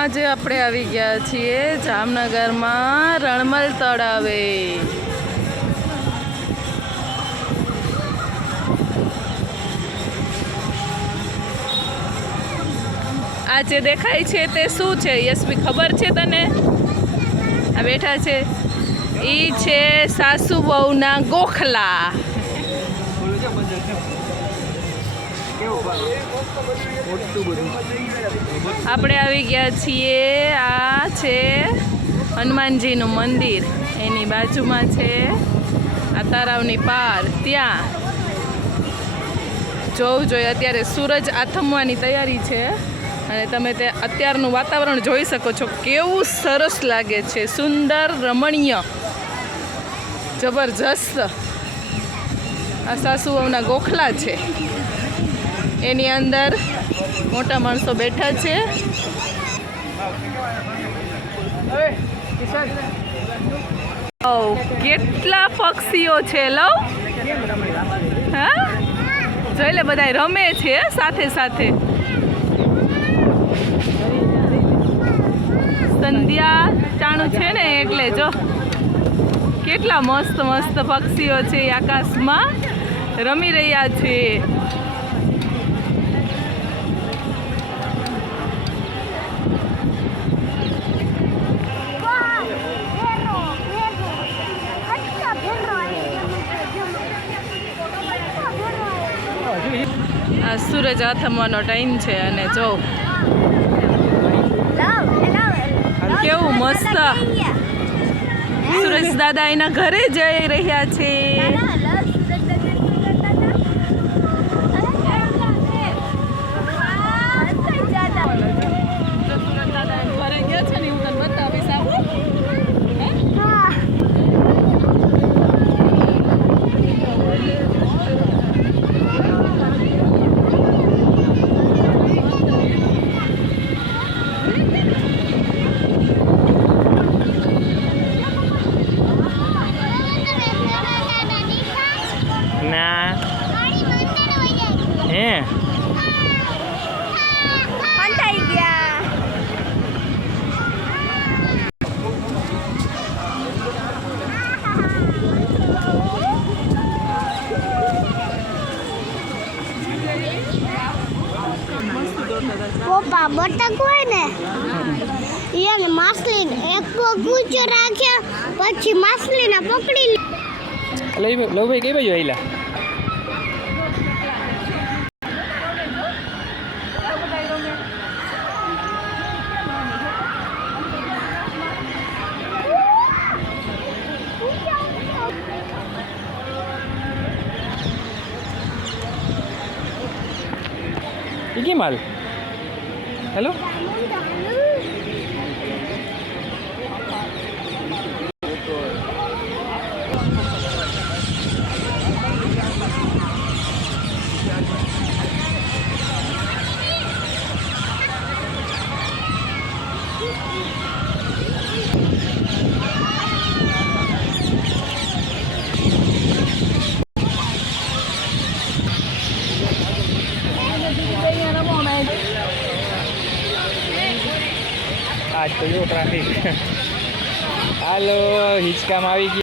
આજે આપણે આવી ગયા છીએ જામનગરમાં રણમલ તળાવે. આ જે દેખાય છે તે શું છે યશવી, ખબર છે તને? આ બેઠા છે એ છે સાસુ વહુના ગોખલા. આપણે આવી ગયા છીએ. આ છે હનુમાનજીનું મંદિર, એની બાજુમાં છે આ તળાવની પાર. ત્યાં જોવું જોઈએ. અત્યારે સૂરજ આથમવાની તૈયારી છે અને તમે તે અત્યારનું વાતાવરણ જોઈ શકો છો. કેવું સરસ લાગે છે, સુંદર, રમણીય, જબરજસ્ત. આ સાસુ વહુના ગોખલા છે, એની અંદર મોટા માણસો બેઠા છે. કેટલા પક્ષીઓ છે લવ. હા, જોઈ લે, બધા રમે છે સાથે સાથે. સંધ્યા ટાણું છે ને એટલે જો કેટલા મસ્ત મસ્ત પક્ષીઓ છે, આકાશમાં રમી રહ્યા છે. આ સૂરજ આથમવાનો ટાઈમ છે અને જો કેવું મસ્ત. સૂરજ દાદા એના ઘરે જઈ રહ્યા છે. ના હે થઈ ગયા. પપ્પા બટક હોય ને એને માછલી એક ગુજ રાખ્યા, પછી માછલીને પકડી લઈ લો ભાઈ. કઈ બાજુ આઈલા? કેમ હાલ? હેલો, આજ તો જો ટ્રાફિક. હાલો, હિંચકામાં આવી ગયા.